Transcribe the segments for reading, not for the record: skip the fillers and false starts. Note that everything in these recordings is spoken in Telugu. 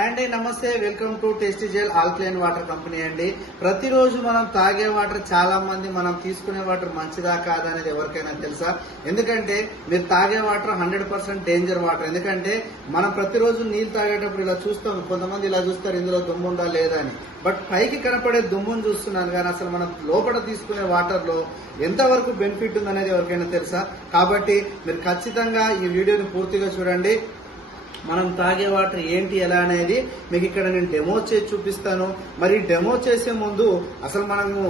అండి నమస్తే, welcome to tasty gel alkaline water company అండి. ప్రతిరోజు మనం తాగే వాటర్ చాలా మంది మనం తీసుకునే వాటర్ మంచిదా కాదా అనేది ఎవరికైనా తెలుసా? ఎందుకంటే మీరు తాగే వాటర్ 100% డేంజర్ వాటర్. ఎందుకంటే మనం ప్రతిరోజు నీళ్ళు తాగేటప్పుడు ఇలా చూస్తాం, కొంతమంది ఇలా చూస్తారు ఇందులో దుమ్ము ఉందా లేదా అని. బట్ పైకి కనపడే దుమ్మును చూస్తున్నాను కానీ అసలు మనం లోపల తీసుకునే వాటర్ లో ఎంతవరకు బెనిఫిట్ ఉందనేది ఎవరికైనా తెలుసా? కాబట్టి మీరు ఖచ్చితంగా ఈ వీడియోని పూర్తిగా చూడండి. మనం తాగే వాటర్ ఏంటి ఎలా అనేది మీకు ఇక్కడ నేను డెమో చేసి చూపిస్తాను. మరి డెమో చేసే ముందు అసలు మనము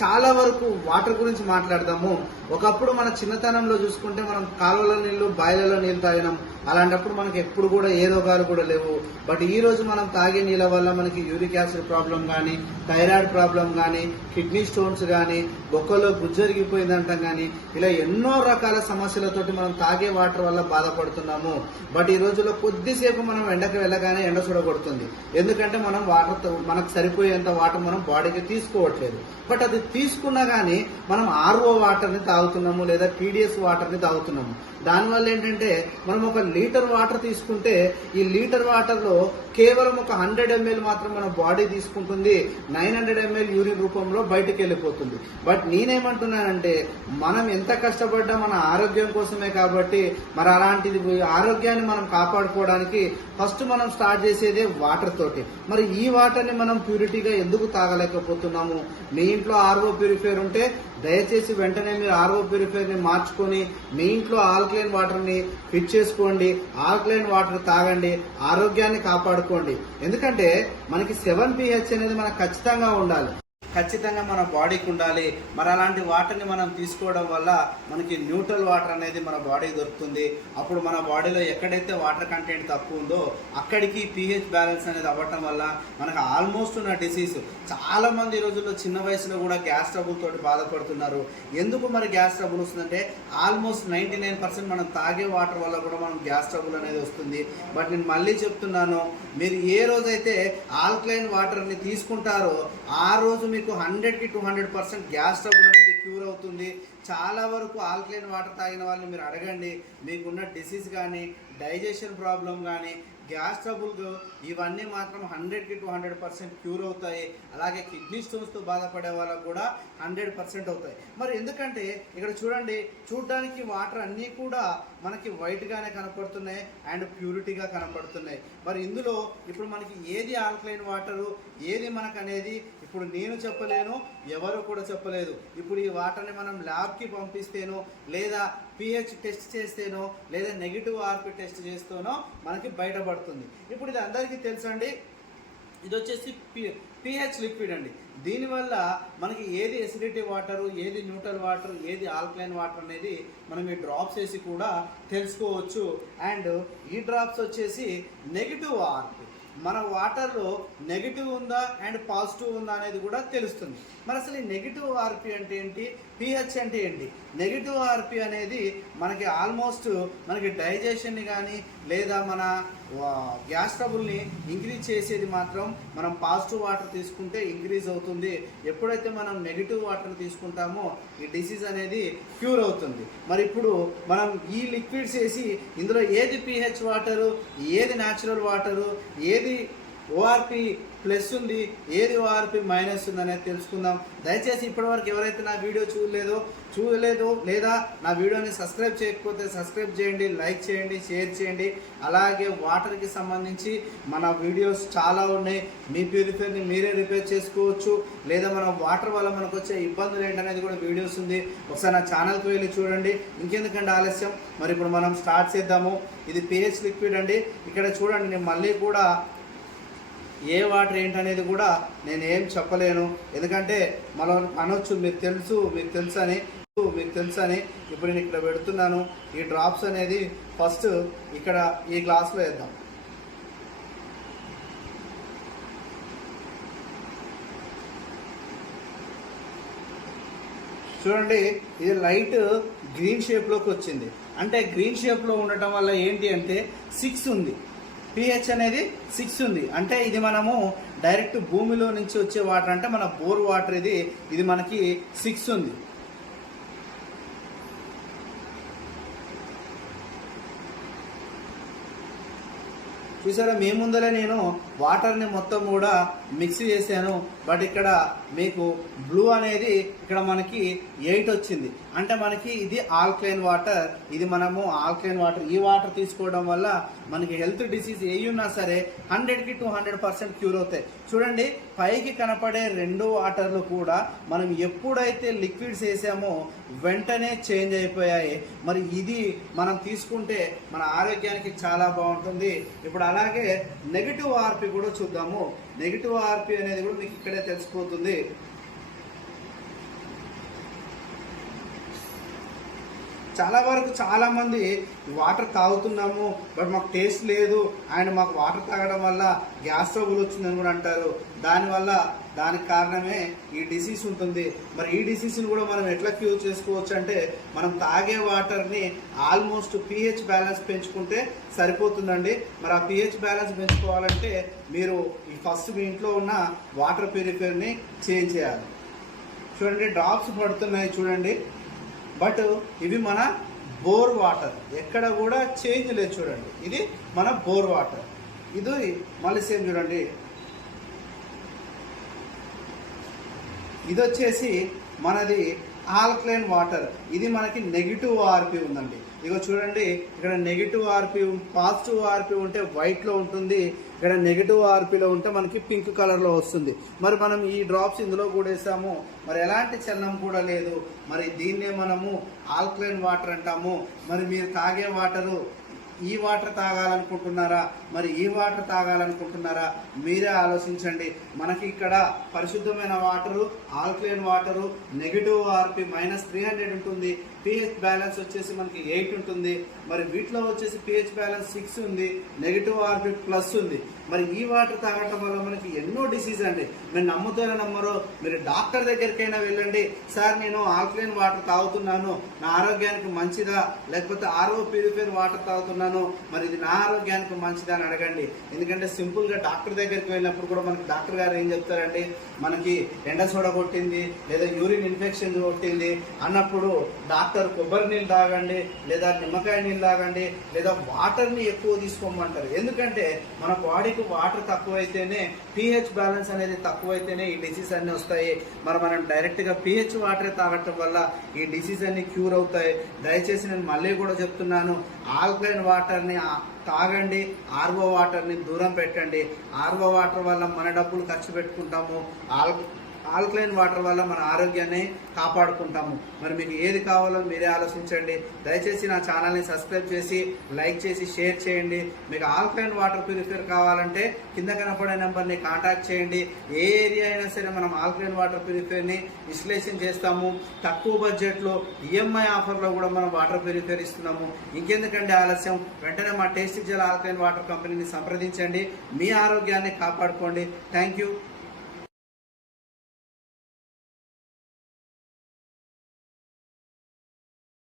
చాలా వరకు వాటర్ గురించి మాట్లాడదాము. ఒకప్పుడు మన చిన్నతనంలో చూసుకుంటే మనం కాలువల నీళ్లు, బాయిలలో నీళ్లు తాగినాం. అలాంటప్పుడు మనకి ఎప్పుడు కూడా ఏ రోగాలు కూడా లేవు. బట్ ఈ రోజు మనం తాగే నీళ్ళ వల్ల మనకి యూరిక్ యాసిడ్ ప్రాబ్లం కానీ, థైరాయిడ్ ప్రాబ్లం కానీ, కిడ్నీ స్టోన్స్ కానీ, బొక్కలో గుజ్జరిగిపోయిందంటాం కానీ, ఇలా ఎన్నో రకాల సమస్యలతోటి మనం తాగే వాటర్ వల్ల బాధపడుతున్నాము. బట్ ఈ రోజుల్లో కొద్దిసేపు మనం ఎండకు వెళ్ళగానే ఎండ చూడగొడుతుంది. ఎందుకంటే మనం వాటర్ మనకు సరిపోయేంత వాటర్ మనం బాడీకి తీసుకోవట్లేదు. బట్ అది తీసుకున్నా గానీ మనం ఆర్ఓ వాటర్ ని తాగుతున్నాము, లేదా పీడిఎస్ వాటర్ ని తాగుతున్నాము. దానివల్ల ఏంటంటే మనం ఒక లీటర్ వాటర్ తీసుకుంటే ఈ లీటర్ వాటర్ లో కేవలం ఒక 100 ml మాత్రం మన బాడీ తీసుకుంటుంది. 900 ml యూరిన్ రూపంలో బయటకు వెళ్ళిపోతుంది. బట్ నేనేమంటున్నానంటే మనం ఎంత కష్టపడ్డా మన ఆరోగ్యం కోసమే కాబట్టి మరి అలాంటిది ఆరోగ్యాన్ని మనం కాపాడుకోవడానికి ఫస్ట్ మనం స్టార్ట్ చేసేదే వాటర్ తోటి. మరి ఈ వాటర్ ని మనం ప్యూరిటీగా ఎందుకు తాగలేకపోతున్నాము? మీ ఇంట్లో ఆర్ఓ ప్యూరిఫైర్ ఉంటే దయచేసి వెంటనే మీరు ఆర్ఓ ప్యూరిఫైర్ ని మార్చుకొని మీ ఇంట్లో ఆల్కలైన్ వాటర్ ని ఫిట్ చేసుకోండి. ఆల్కలైన్ వాటర్ తాగండి, ఆరోగ్యాన్ని కాపాడుకోండి. ఎందుకంటే మనకి 7 pH అనేది మనకు ఖచ్చితంగా ఉండాలి, ఖచ్చితంగా మన బాడీకి ఉండాలి. మరి అలాంటి వాటర్ని మనం తీసుకోవడం వల్ల మనకి న్యూట్రల్ వాటర్ అనేది మన బాడీకి దొరుకుతుంది. అప్పుడు మన బాడీలో ఎక్కడైతే వాటర్ కంటెంట్ తక్కువ ఉందో అక్కడికి pH బ్యాలెన్స్ అనేది అవ్వటం వల్ల మనకు ఆల్మోస్ట్ ఉన్న డిసీజ్, చాలా మంది ఈ రోజుల్లో చిన్న వయసులో కూడా గ్యాస్ ట్రబుల్ తోటి బాధపడుతున్నారు. ఎందుకు మరి గ్యాస్ ట్రబుల్ వస్తుందంటే ఆల్మోస్ట్ 99% మనం తాగే వాటర్ వల్ల కూడా మనం గ్యాస్ ట్రబుల్ అనేది వస్తుంది. బట్ నేను మళ్ళీ చెప్తున్నాను, మీరు ఏ రోజైతే ఆల్కలైన్ వాటర్ని తీసుకుంటారో ఆ రోజు మీకు 100 to 200% గ్యాస్ ట్రబుల్ అనేది క్యూర్ అవుతుంది. చాలా వరకు ఆల్కలైన్ వాటర్ తాగిన వాళ్ళని మీరు అడగండి, మీకున్న డిసీజ్ కానీ, డైజెషన్ ప్రాబ్లం కానీ, గ్యాస్ ట్రబుల్ ఇవన్నీ మాత్రం 100 to 200% క్యూర్ అవుతాయి. అలాగే కిడ్నీ స్టోన్స్తో బాధపడే వాళ్ళకు కూడా 100% అవుతాయి. మరి ఎందుకంటే ఇక్కడ చూడండి, చూడడానికి వాటర్ అన్నీ కూడా మనకి వైట్గానే కనపడుతున్నాయి అండ్ ప్యూరిటీగా కనపడుతున్నాయి. మరి ఇందులో ఇప్పుడు మనకి ఏది ఆల్కలైన్ వాటరు, ఏది మనకు అనేది ఇప్పుడు నేను చెప్పలేను, ఎవరు కూడా చెప్పలేదు. ఇప్పుడు ఈ వాటర్ని మనం ల్యాబ్కి పంపిస్తేనో, లేదా pH టెస్ట్ చేస్తేనో, లేదా నెగిటివ్ ఆర్పి టెస్ట్ చేస్తేనో మనకి బయటపడుతుంది. ఇప్పుడు ఇది అందరికీ తెలుసండి, ఇది వచ్చేసి pH లిక్విడ్ అండి. దీనివల్ల మనకి ఏది ఎసిడిటీ వాటరు, ఏది న్యూట్రల్ వాటర్, ఏది ఆల్కలైన్ వాటర్ అనేది మనం ఈ డ్రాప్స్ వేసి కూడా తెలుసుకోవచ్చు. అండ్ ఈ డ్రాప్స్ వచ్చేసి నెగిటివ్ ఆర్పి, మన వాటర్లో నెగిటివ్ ఉందా అండ్ పాజిటివ్ ఉందా అనేది కూడా తెలుస్తుంది. మరి అసలు ఈ నెగిటివ్ ఆర్పి అంటే ఏంటి, pH అంటే ఏంటి? నెగిటివ్ ఆర్పి అనేది మనకి ఆల్మోస్ట్ మనకి డైజెషన్ని కానీ, లేదా మన గ్యాస్ ట్రబుల్ని ఇంక్రీజ్ చేసేది మాత్రం మనం పాజిటివ్ వాటర్ తీసుకుంటే ఇంక్రీజ్ అవుతుంది. ఎప్పుడైతే మనం నెగిటివ్ వాటర్ తీసుకుంటామో ఈ డిసీజ్ అనేది క్యూర్ అవుతుంది. మరి ఇప్పుడు మనం ఈ లిక్విడ్స్ వేసి ఇందులో ఏది pH వాటరు, ఏది న్యాచురల్ వాటరు, ఏది ఓఆర్పి ప్లస్ ఉంది, ఏది ఓఆర్పి మైనస్ ఉంది అనేది తెలుసుకుందాం. దయచేసి ఇప్పటివరకు ఎవరైతే నా వీడియో చూడలేదు లేదా నా వీడియోని సబ్స్క్రైబ్ చేయకపోతే సబ్స్క్రైబ్ చేయండి, లైక్ చేయండి, షేర్ చేయండి. అలాగే వాటర్కి సంబంధించి మన వీడియోస్ చాలా ఉన్నాయి. మీ ప్యూరిఫైర్ని మీరే రిపేర్ చేసుకోవచ్చు, లేదా మన వాటర్ వల్ల మనకు వచ్చే ఇబ్బందులు ఏంటనేది కూడా వీడియోస్ ఉంది. ఒకసారి నా ఛానల్కి వెళ్ళి చూడండి. ఇంకెందుకంటే ఆలస్యం, మరి ఇప్పుడు మనం స్టార్ట్ చేద్దాము. ఇది pH లిక్విడ్ అండి. ఇక్కడ చూడండి, నేను మళ్ళీ కూడా ఏ వాటర్ ఏంటనేది కూడా నేను ఏం చెప్పలేను. ఎందుకంటే మనం అనొచ్చు మీకు తెలుసు అని. ఇప్పుడు నేను ఇక్కడ పెడుతున్నాను. ఈ డ్రాప్స్ అనేది ఫస్ట్ ఇక్కడ ఈ గ్లాస్లో వేద్దాం. చూడండి, ఇది లైట్ గ్రీన్ షేప్లోకి వచ్చింది. అంటే గ్రీన్ షేప్లో ఉండటం వల్ల ఏంటి అంటే 6 ఉంది, pH అనేది 6 ఉంది. అంటే ఇది మనము డైరెక్ట్ భూమిలో నుంచి వచ్చే వాటర్, అంటే మన బోర్ వాటర్ ఇది మనకి 6 ఉంది. చూసారా మీ ముందరే నేను వాటర్ని మొత్తం కూడా మిక్స్ చేశాను. బట్ ఇక్కడ మీకు బ్లూ అనేది ఇక్కడ మనకి 8 వచ్చింది. అంటే మనకి ఇది ఆల్కలైన్ వాటర్. ఇది మనము ఆల్కలైన్ వాటర్, ఈ వాటర్ తీసుకోవడం వల్ల మనకి హెల్త్ డిసీజ్ ఏ ఉన్నా సరే 100కి 200% క్యూర్ అవుతాయి. చూడండి పైకి కనపడే 2 వాటర్లు కూడా మనం ఎప్పుడైతే లిక్విడ్స్ వేసామో వెంటనే చేంజ్ అయిపోయాయి. మరి ఇది మనం తీసుకుంటే మన ఆరోగ్యానికి చాలా బాగుంటుంది. ఇప్పుడు అలాగే నెగిటివ్ ఆర్పి కూడా చూద్దాము. నెగిటివ్ ఆర్పి అనేది కూడా మీకు ఇక్కడే తెలిసిపోతుంది. చాలా వరకు చాలా మంది వాటర్ తాగుతున్నాము బట్ మాకు టేస్ట్ లేదు అండ్ మాకు వాటర్ తాగడం వల్ల గ్యాస్ ట్రబుల్ వచ్చిందని కూడా అంటారు. దానికి కారణమే ఈ డిసీజ్ ఉంటుంది. మరి ఈ డిసీజ్ని కూడా మనం ఎట్లా క్యూర్ చేసుకోవచ్చు అంటే మనం తాగే వాటర్ని ఆల్మోస్ట్ pH బ్యాలెన్స్ పెంచుకుంటే సరిపోతుందండి. మరి ఆ pH బ్యాలెన్స్ పెంచుకోవాలంటే మీరు ఈ ఫస్ట్ మీ ఇంట్లో ఉన్న వాటర్ ప్యూరిఫైయర్ని చేంజ్ చేయాలి. చూడండి డ్రాప్స్ పడుతున్నాయి చూడండి. బట్ ఇవి మన బోర్ వాటర్, ఎక్కడ కూడా చేంజ్ లేదు. చూడండి ఇది మన బోర్ వాటర్. ఇది మళ్ళీ సేమ్ చూడండి, ఇది వచ్చేసి మనది ఆల్కలైన్ వాటర్. ఇది మనకి నెగిటివ్ ఆర్పి ఉందండి. ఇగో చూడండి ఇక్కడ నెగిటివ్ ఆర్పి, పాజిటివ్ ఆర్పి ఉంటే వైట్లో ఉంటుంది, ఇక్కడ నెగిటివ్ ఆర్పిలో ఉంటే మనకి పింక్ కలర్లో వస్తుంది. మరి మనం ఈ డ్రాప్స్ ఇందులో కూడా వేసాము, మరి ఎలాంటి చలనం కూడా లేదు. మరి దీన్నే మనము ఆల్కలైన్ వాటర్ అంటాము. మరి మీరు తాగే వాటరు ఈ వాటర్ తాగాలనుకుంటున్నారా, మరి ఈ వాటర్ తాగాలనుకుంటున్నారా, మీరే ఆలోచించండి. మనకి ఇక్కడ పరిశుద్ధమైన వాటరు, ఆల్కలైన్ వాటరు, నెగిటివ్ ఆర్పి -300 ఉంటుంది. pH బ్యాలెన్స్ వచ్చేసి మనకి 8 ఉంటుంది. మరి వీటిలో వచ్చేసి pH బ్యాలెన్స్ 6 ఉంది, నెగిటివ్ ఆర్పి ప్లస్ ఉంది. మరి ఈ వాటర్ తాగటం వల్ల మనకి ఎన్నో డిసీజ్ అండి. మీరు నమ్ముతారో నమ్మరో, మీరు డాక్టర్ దగ్గరికైనా వెళ్ళండి. సార్ నేను ఆల్కలైన్ వాటర్ తాగుతున్నాను, నా ఆరోగ్యానికి మంచిదా, లేకపోతే RO ప్యూరిఫైర్ వాటర్ తాగుతున్నాను, మరి ఇది నా ఆరోగ్యానికి మంచిదా అని అడగండి. ఎందుకంటే సింపుల్గా డాక్టర్ దగ్గరికి వెళ్ళినప్పుడు కూడా మనకి డాక్టర్ గారు ఏం చెప్తారండి, మనకి ఎండ సోడా కొట్టింది లేదా యూరిన్ ఇన్ఫెక్షన్ కొట్టింది అన్నప్పుడు డాక్టర్ కొబ్బరి నీళ్ళు తాగండి లేదా నిమ్మకాయ నీళ్ళు తాగండి లేదా వాటర్ని ఎక్కువ తీసుకోమంటారు. ఎందుకంటే మన బాడీకి వాటర్ తక్కువైతేనే, pH బ్యాలెన్స్ అనేది తక్కువైతేనే ఈ డిసీజ్ అన్నీ వస్తాయి. మరి మనం డైరెక్ట్గా pH వాటర్ తాగటం వల్ల ఈ డిసీజ్ అన్ని క్యూర్ అవుతాయి. దయచేసి నేను మళ్ళీ కూడా చెప్తున్నాను, ఆల్కలైన్ వాటర్ని తాగండి, RO వాటర్ని దూరం పెట్టండి. RO వాటర్ వల్ల మన డబ్బులు ఖర్చు పెట్టుకుంటాము, ఆల్కలైన్ వాటర్ వల్ల మన ఆరోగ్యాన్ని కాపాడుకుంటాము. మరి మీకు ఏది కావాలో మీరే ఆలోచించండి. దయచేసి నా ఛానల్ని సబ్స్క్రైబ్ చేసి లైక్ చేసి షేర్ చేయండి. మీకు ఆల్కలైన్ వాటర్ ప్యూరిఫైయర్ కావాలంటే కింద కనపడే నెంబర్ని కాంటాక్ట్ చేయండి. ఏ ఏరియా అయినా సరే మనం ఆల్కలైన్ వాటర్ ప్యూరిఫైయర్ని విశ్లేషణ చేస్తాము. తక్కువ బడ్జెట్లో EMI ఆఫర్లో కూడా మనం వాటర్ ప్యూరిఫైయర్ ఇస్తున్నాము. ఇంకెందుకంటే ఆలస్యం, వెంటనే మా టేస్టీ జెల్ ఆల్కలైన్ వాటర్ కంపెనీని సంప్రదించండి. మీ ఆరోగ్యాన్ని కాపాడుకోండి. Thank you.